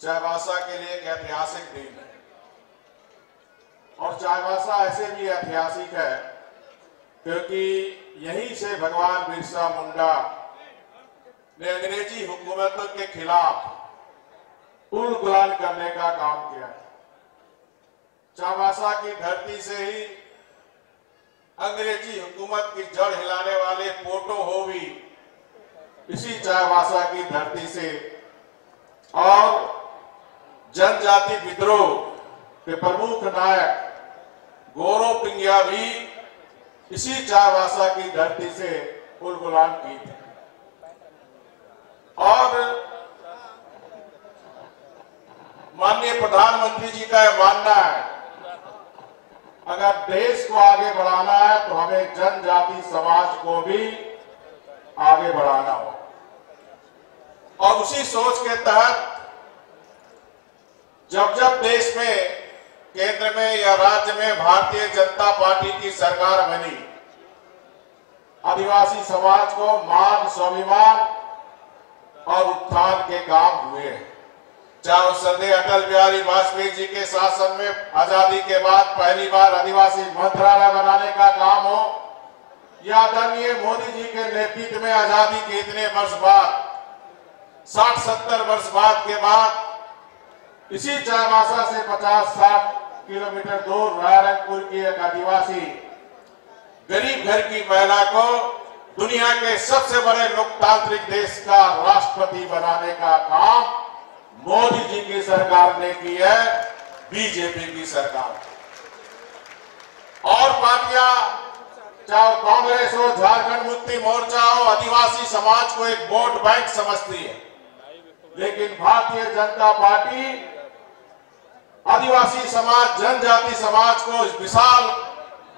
चाईबासा के लिए एक ऐतिहासिक दिन है और चाईबासा ऐसे भी ऐतिहासिक है क्योंकि यहीं से भगवान बिरसा मुंडा ने अंग्रेजी हुकूमत के खिलाफ उलगुलान करने का काम किया। चाईबासा की धरती से ही अंग्रेजी हुकूमत की जड़ हिलाने वाले पोटो हो भी इसी चाईबासा की धरती से, और जनजाति विद्रोह के प्रमुख नायक गोरो पिंगिया भी इसी चाईबासा की धरती से उलगुलान की थी। और माननीय प्रधानमंत्री जी का यह मानना है, अगर देश को आगे बढ़ाना है तो हमें जनजाति समाज को भी आगे बढ़ाना हो, और उसी सोच के तहत जब जब देश में, केंद्र में या राज्य में भारतीय जनता पार्टी की सरकार बनी, आदिवासी समाज को मान, स्वाभिमान और उत्थान के काम हुए। चाहे श्रद्धेय अटल बिहारी वाजपेयी जी के शासन में आजादी के बाद पहली बार आदिवासी मंत्रालय बनाने का काम हो, या आदरणीय मोदी जी के नेतृत्व में आजादी के इतने वर्ष बाद, 60-70 वर्ष बाद के बाद इसी चाईबासा से 50-60 किलोमीटर दूर नारायणपुर की एक आदिवासी गरीब घर की महिला को दुनिया के सबसे बड़े लोकतांत्रिक देश का राष्ट्रपति बनाने का काम मोदी जी की सरकार ने की है, बीजेपी की सरकार। और पार्टियां, चाहे कांग्रेस हो, झारखंड मुक्ति मोर्चा हो, आदिवासी समाज को एक वोट बैंक समझती है, लेकिन भारतीय जनता पार्टी आदिवासी समाज, जनजाति समाज को इस विशाल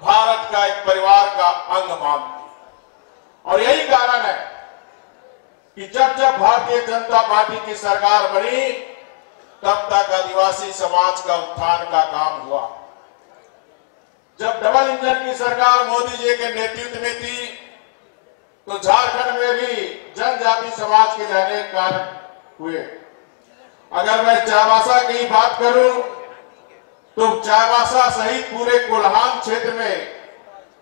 भारत का एक परिवार का अंग मानती है। और यही कारण है कि जब जब भारतीय जनता पार्टी की सरकार बनी, तब तक आदिवासी समाज का उत्थान का काम हुआ। जब डबल इंजन की सरकार मोदी जी के नेतृत्व में थी, तो झारखंड में भी जनजाति समाज के रहने कार्य हुए। अगर मैं चाईबासा की बात करूं तो चाईबासा सहित पूरे कोल्हान क्षेत्र में,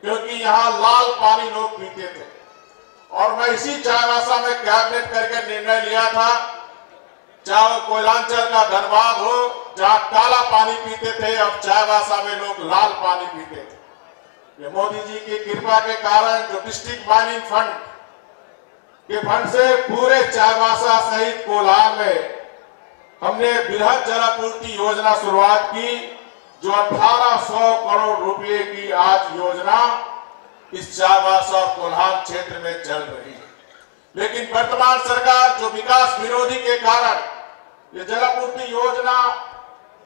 क्योंकि यहां लाल पानी लोग पीते थे, और मैं इसी चाईबासा में कैबिनेट करके निर्णय लिया था, चाहे कोयलांचल का धनबाद हो जहां काला पानी पीते थे, अब चाईबासा में लोग लाल पानी पीते थे। ये मोदी जी की कृपा के कारण जो डिस्ट्रिक्ट माइनिंग फंड के फंड से पूरे चाईबासा सहित कोल्हान में हमने बृहद जलापूर्ति योजना शुरुआत की, जो 1800 करोड़ रुपए की आज योजना इस चाईबासा और कोल्हान क्षेत्र में चल रही है। लेकिन वर्तमान सरकार जो विकास विरोधी के कारण ये जलापूर्ति योजना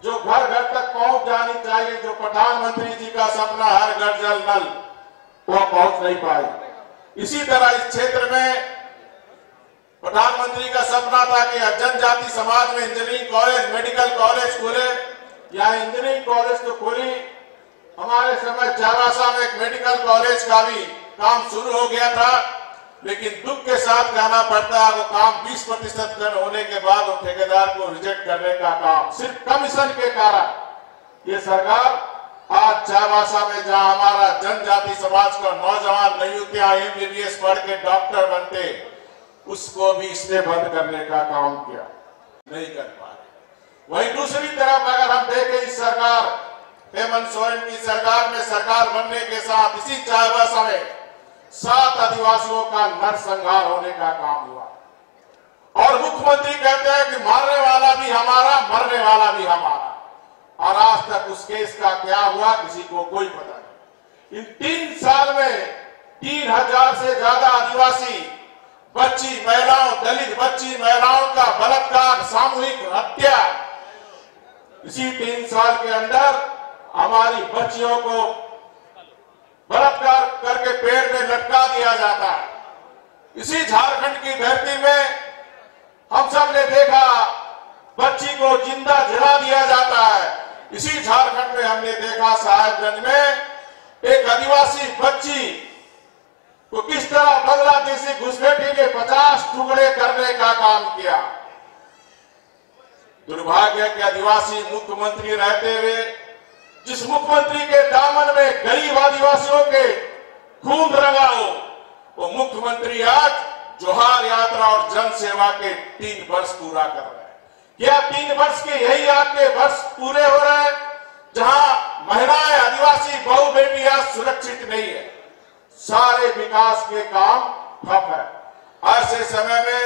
जो घर घर तक पहुंच जानी चाहिए, जो प्रधानमंत्री जी का सपना हर घर जल नल, वो पहुंच नहीं पाई। इसी तरह इस क्षेत्र में प्रधानमंत्री का सपना था कि जनजाति समाज में इंजीनियरिंग कॉलेज, मेडिकल कॉलेज खुले, या इंजीनियरिंग कॉलेज तो खुली। हमारे समय चाईबासा में एक मेडिकल कॉलेज का भी काम शुरू हो गया था, लेकिन दुख के साथ कहना पड़ता है वो काम 20% होने के बाद वो ठेकेदार को रिजेक्ट करने का काम, सिर्फ कमीशन के कारण ये सरकार आज चाईबासा में, जहां हमारा जनजाति समाज का नौजवान नयुतियां MBBS पढ़ के डॉक्टर बनते, उसको भी इसने बंद करने का काम किया, नहीं कर पाए। वहीं दूसरी तरफ अगर हम देखें, इस सरकार, हेमंत सोरेन की सरकार में सरकार बनने के साथ इसी चाईबासा में 7 आदिवासियों का नरसंहार होने का काम हुआ, और मुख्यमंत्री कहते हैं कि मारने वाला भी हमारा, मरने वाला भी हमारा, और आज तक उस केस का क्या हुआ किसी को कोई पता नहीं। इन 3 साल में 3000 से ज्यादा आदिवासी बच्ची महिलाओं, दलित बच्ची महिलाओं का बलात्कार, सामूहिक हत्या, इसी 3 साल के अंदर हमारी बच्चियों को बलात्कार करके पेड़ में लटका दिया जाता है। इसी झारखंड की धरती में हम सब ने देखा बच्ची को जिंदा जला दिया जाता है। इसी झारखंड में हमने देखा साहेबगंज में एक आदिवासी बच्ची को किस तरह बांग्लादेशी घुसपैठी ने 50 टुकड़े करने का काम किया। दुर्भाग्य के आदिवासी मुख्यमंत्री रहते हुए जिस मुख्यमंत्री के दामन में गरीब आदिवासियों के खून रंगा हो, वो मुख्यमंत्री आज जोहार यात्रा और जन सेवा के 3 वर्ष पूरा कर रहे हैं। क्या 3 वर्ष के यही आपके वर्ष पूरे हो रहे हैं जहां महिलाएं, आदिवासी बहु बेटियां सुरक्षित नहीं है? सारे विकास के काम ठप है। ऐसे समय में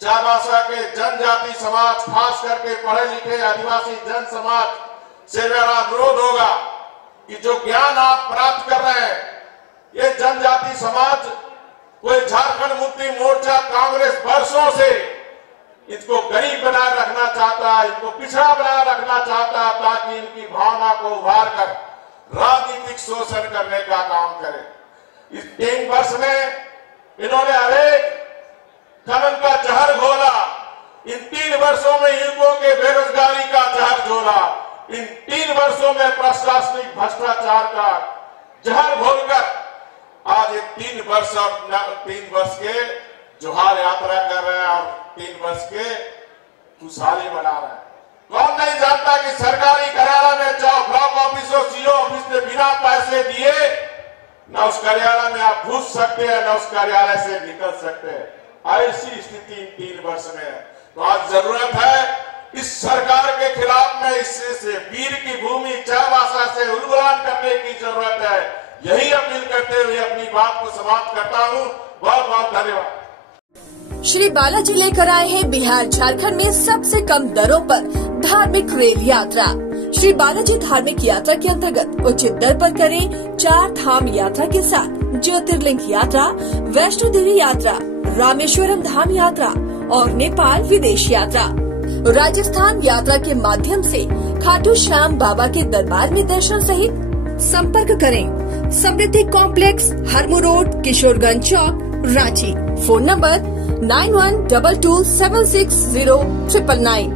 चाईबासा के जनजाति समाज, खास करके पढ़े लिखे आदिवासी जन समाज से मेरा अनुरोध होगा कि जो ज्ञान आप प्राप्त कर रहे हैं, ये जनजाति समाज कोई झारखंड मुक्ति मोर्चा कांग्रेस वर्षों से इसको गरीब बनाए रखना चाहता है, इनको पिछड़ा बनाए रखना चाहता है, ताकि इनकी भावना को उभार कर राजनीतिक शोषण करने का काम करे। इस 3 वर्ष में इन्होंने अनेक खनन का जहर घोला। इन 3 वर्षों में युवकों के बेरोजगारी का जहर घोला। इन 3 वर्षों में प्रशासनिक भ्रष्टाचार का जहर घोलकर आज 3 वर्ष के जोहार यात्रा कर रहे हैं और 3 वर्ष के खुशहाली मना रहे हैं। कौन नहीं जानता कि सरकारी कार्यालय में जाओ, ब्लॉक ऑफिस और सीओ ऑफिस में बिना पैसे दिए न उस कार्यालय में आप घुस सकते हैं, न उस कार्यालय से निकल सकते हैं। ऐसी स्थिति इन 3 वर्ष में है। तो आज जरूरत है इस सरकार के खिलाफ में इससे वीर की भूमि चाईबासा से उद्घाटन करने की जरूरत है। यही अपील करते हुए अपनी बात को समाप्त करता हूँ। बहुत बहुत धन्यवाद। श्री बालाजी लेकर आए हैं बिहार झारखंड में सबसे कम दरों पर धार्मिक रेल यात्रा। श्री बालाजी धार्मिक यात्रा के अंतर्गत उचित दर पर करें 4 धाम यात्रा के साथ ज्योतिर्लिंग यात्रा, वैष्णो देवी यात्रा, रामेश्वरम धाम यात्रा और नेपाल विदेश यात्रा। राजस्थान यात्रा के माध्यम से खाटू श्याम बाबा के दरबार में दर्शन सहित संपर्क करें Samriddhi complex, Harmu road, Kishoreganj Chowk, Ranchi. Phone number 9122760999।